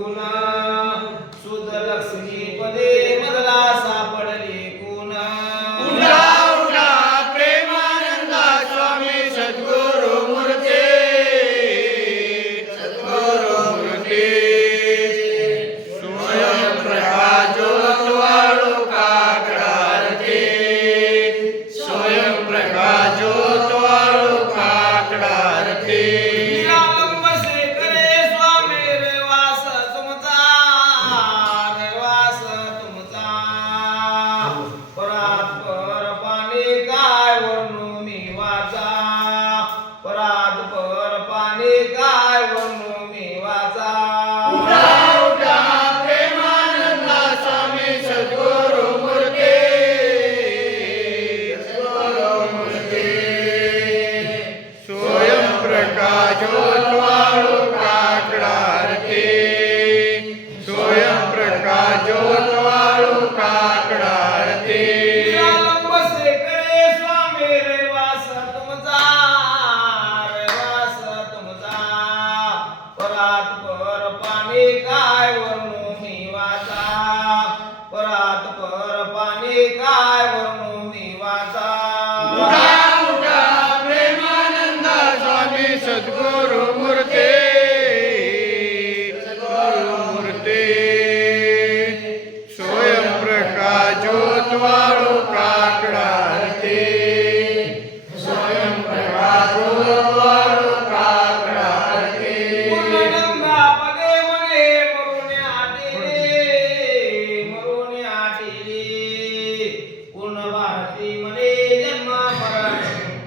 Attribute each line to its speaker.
Speaker 1: guna ધરતી મને જન્મ મરણ